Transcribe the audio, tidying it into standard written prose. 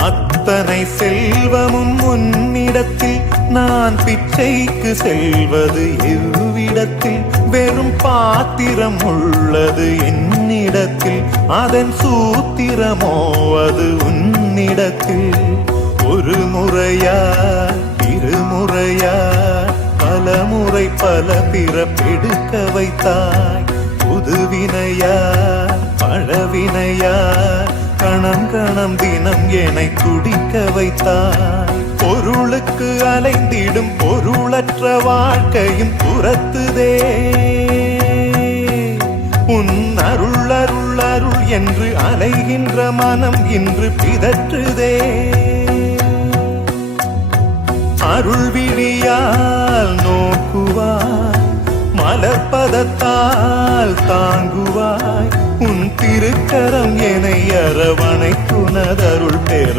அத்தனை செல்வமும் உன்னிடத்தில் நான் பிச்சைக்கு செல்வது எவ்விடத்தில் வெறும் பாத்திரம் உள்ளது என்னிடத்தில் அதன் சூத்திரமோ அது உன்னிடத்தில் ஒரு முறையா இருமுறையா பல முறை பல பிறப்பெடுக்க வைத்தாய் புதுவினையா பழவினையா கணம் கணம் தினம் என்னை துடிக்க வைத்தாய் பொருளுக்கு அலைந்திடும் பொருளற்ற வாழ்க்கையும் துரத்துதே உன் அருள் அருள் அருள் என்று அலைகின்ற மனம் இன்று பிதற்றுதே அருள் விழியால் நோக்குவாய் மலர்பதத்தால் தாங்குவாய் உன் திருக்கரம் என்னை அரவணைத்துனதருள் பெற